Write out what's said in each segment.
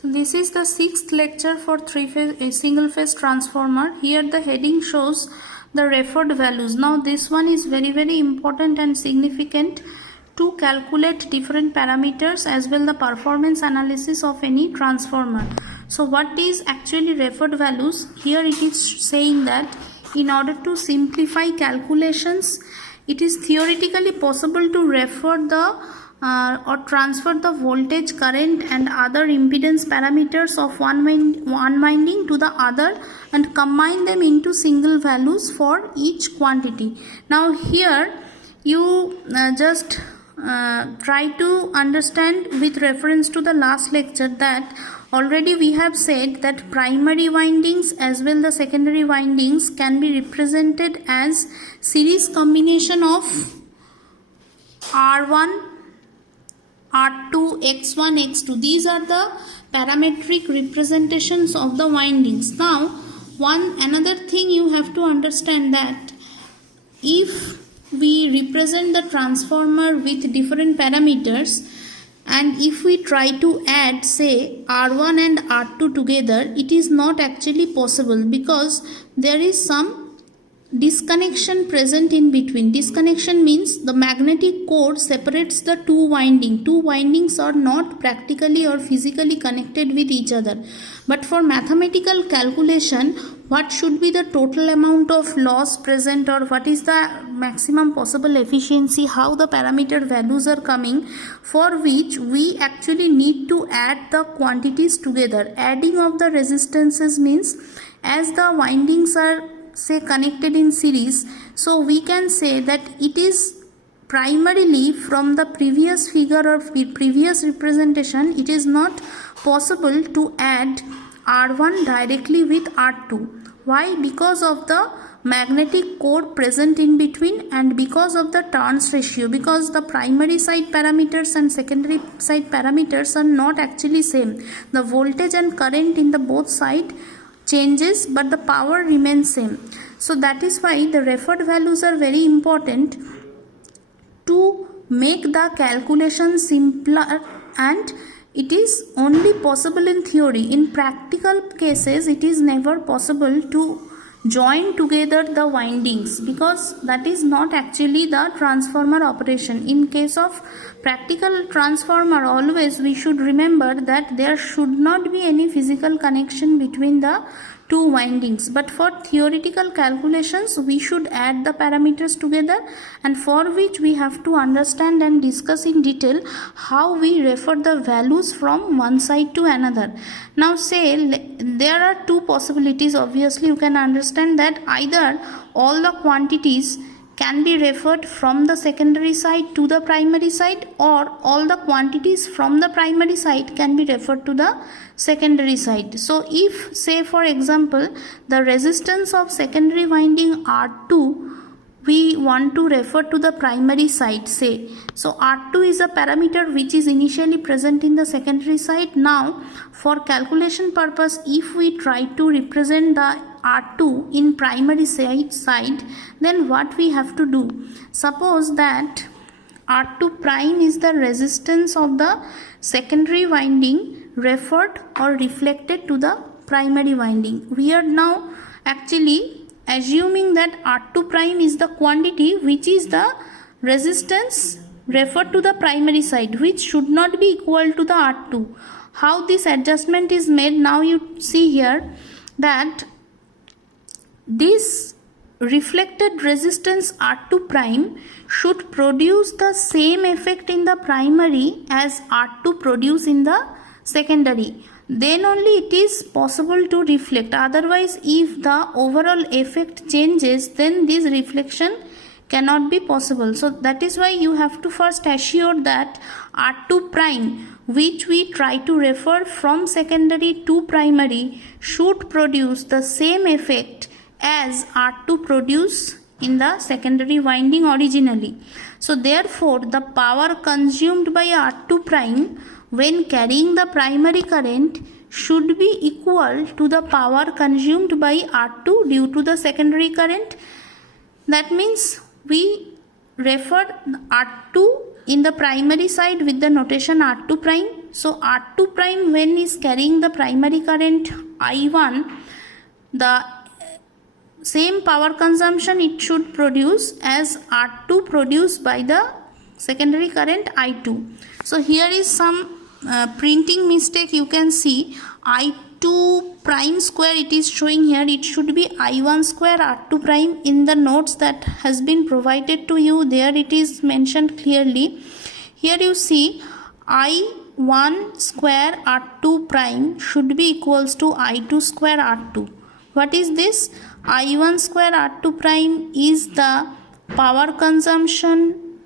So this is the 6th lecture for single phase transformer. Here the heading shows the referred values. Now this one is very important and significant to calculate different parameters as well the performance analysis of any transformer. So what is actually referred values? Here it is saying that in order to simplify calculations, it is theoretically possible to refer the or transfer the voltage, current and other impedance parameters of one winding to the other and combine them into single values for each quantity. Now here you just try to understand with reference to the last lecture that already we have said that primary windings as well the secondary windings can be represented as series combination of R1, R2, X1, X2. These are the parametric representations of the windings. Now, another thing you have to understand that if we represent the transformer with different parameters and if we try to add say R1 and R2 together, it is not actually possible because there is some disconnection present in between. Disconnection means the magnetic core separates the two windings. Two windings are not practically or physically connected with each other. But for mathematical calculation, what should be the total amount of loss present or what is the maximum possible efficiency, how the parameter values are coming, for which we actually need to add the quantities together. Adding of the resistances means as the windings are say connected in series, so we can say that it is primarily from the previous figure or previous representation, it is not possible to add R1 directly with R2. Why? Because of the magnetic core present in between and because of the turns ratio, because the primary side parameters and secondary side parameters are not actually same. The voltage and current in the both side changes but the power remains same. So that is why the referred values are very important to make the calculation simpler, and it is only possible in theory. In practical cases it is never possible to join together the windings because that is not actually the transformer operation. In case of practical transformer, always we should remember that there should not be any physical connection between the two windings, but for theoretical calculations we should add the parameters together, and for which we have to understand and discuss in detail how we refer the values from one side to another. Now say there are two possibilities. Obviously you can understand that either all the quantities can be referred from the secondary side to the primary side, or all the quantities from the primary side can be referred to the secondary side. So if say for example the resistance of secondary winding R2 we want to refer to the primary side, say, so R2 is a parameter which is initially present in the secondary side. Now for calculation purpose, if we try to represent the R2 in primary side, then what we have to do? Suppose that R2 prime is the resistance of the secondary winding referred or reflected to the primary winding. We are now actually assuming that R2 prime is the quantity which is the resistance referred to the primary side, which should not be equal to the R2. How this adjustment is made? Now you see here that this reflected resistance R2 prime should produce the same effect in the primary as R2 produce in the secondary. Then only it is possible to reflect. Otherwise, if the overall effect changes, then this reflection cannot be possible. So that is why you have to first assure that R2 prime, which we try to refer from secondary to primary, should produce the same effect as R2 produce in the secondary winding originally. So therefore the power consumed by R2 prime when carrying the primary current should be equal to the power consumed by R2 due to the secondary current. That means we refer R2 in the primary side with the notation R2 prime So R2 prime, when is carrying the primary current I1, the same power consumption it should produce as R2 produced by the secondary current I2. So here is some printing mistake. You can see I2 prime square it is showing here. It should be I1 square R2 prime. In the notes that has been provided to you, there it is mentioned clearly. Here you see I1 square R2 prime should be equals to I2 square R2. What is this? I1 square R2 prime is the power consumption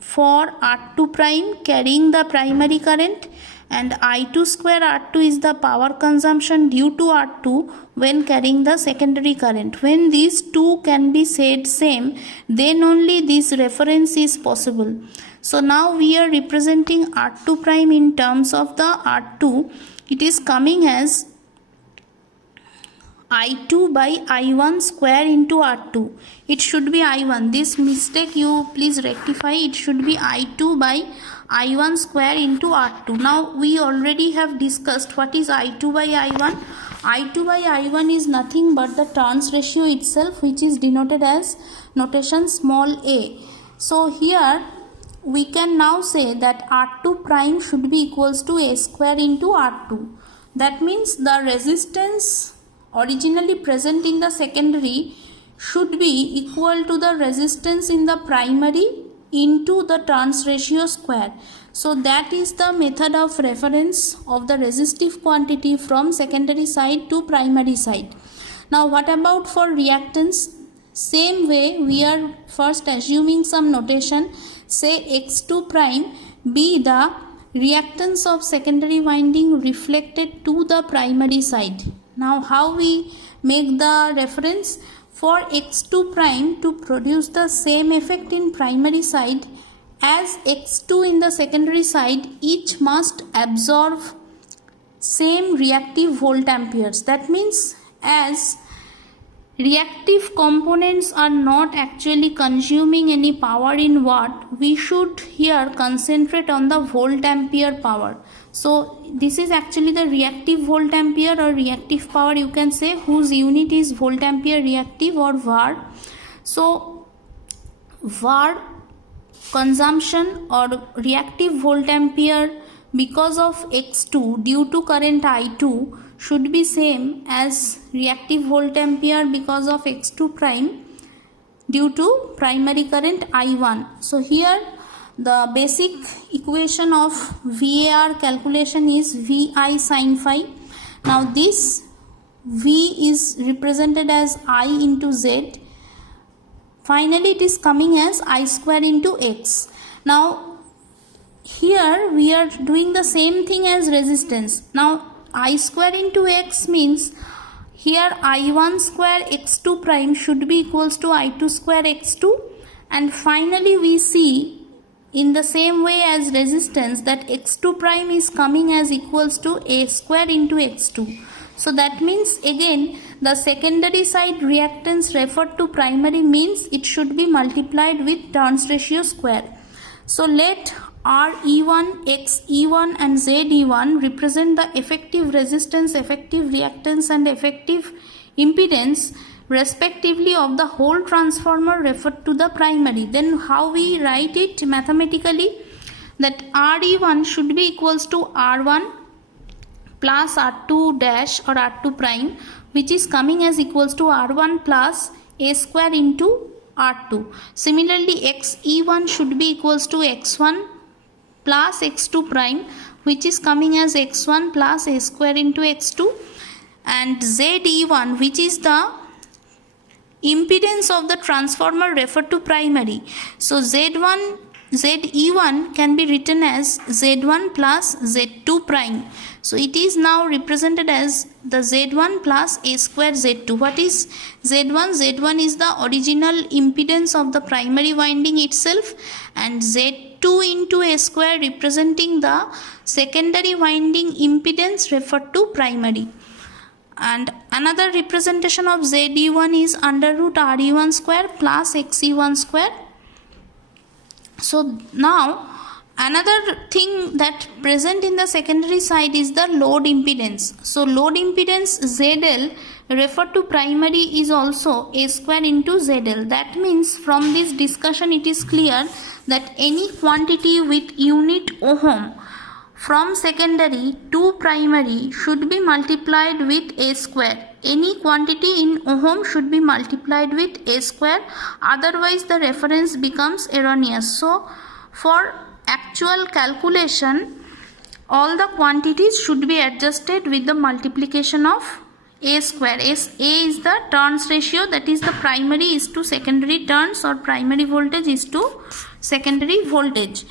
for R2 prime carrying the primary current, and I2 square R2 is the power consumption due to R2 when carrying the secondary current. When these two can be said same, then only this reference is possible. So now we are representing R2 prime in terms of the R2. It is coming as I2 by I1 square into R2. It should be I1. This mistake you please rectify. It should be I2 by I1 square into R2. Now we already have discussed what is I2 by I1. I2 by I1 is nothing but the turns ratio itself, which is denoted as notation small a. So here we can now say that R2 prime should be equals to a square into R2. That means the resistance originally present in the secondary should be equal to the resistance in the primary into the turns ratio square. So that is the method of reference of the resistive quantity from secondary side to primary side. Now what about for reactance? Same way, we are first assuming some notation. Say X2 prime be the reactance of secondary winding reflected to the primary side. Now how we make the reference? For X2 prime to produce the same effect in primary side as X2 in the secondary side, each must absorb same reactive volt amperes. That means as reactive components are not actually consuming any power in watt, we should here concentrate on the volt ampere power. So this is actually the reactive volt ampere or reactive power, you can say, whose unit is volt ampere reactive or var. So var consumption or reactive volt ampere because of X2 due to current I2 should be same as reactive volt ampere because of X2 prime due to primary current I1. So here the basic equation of VAR calculation is VI sin phi. Now this V is represented as I into Z. Finally it is coming as I square into X. Now here we are doing the same thing as resistance. Now I square into X means here I1 square X2 prime should be equals to I2 square X2, and finally we see in the same way as resistance that X2 prime is coming as equals to A square into X2. So that means again the secondary side reactance referred to primary means it should be multiplied with turns ratio square. So let RE1, XE1 and ZE1 represent the effective resistance, effective reactance and effective impedance respectively of the whole transformer referred to the primary. Then how we write it mathematically? That RE1 should be equals to R1 plus R2 dash or R2 prime, which is coming as equals to R1 plus A square into R2. Similarly XE1 should be equals to X1 plus X2 prime, which is coming as X1 plus A square into X2, and ZE1, which is the impedance of the transformer referred to primary. So ZE1 can be written as Z1 plus Z2 prime. So it is now represented as the Z1 plus A square Z2. What is Z1? Z1 is the original impedance of the primary winding itself, and Z2 into A square representing the secondary winding impedance referred to primary. And another representation of ZE1 is under root RE1 square plus XE1 square. So now Another thing that present in the secondary side is the load impedance. So load impedance ZL referred to primary is also A square into ZL. That means from this discussion it is clear that any quantity with unit ohm from secondary to primary should be multiplied with A square. Any quantity in ohm should be multiplied with A square, otherwise the reference becomes erroneous. So for actual calculation, all the quantities should be adjusted with the multiplication of A square. A is the turns ratio, that is the primary is to secondary turns or primary voltage is to secondary voltage.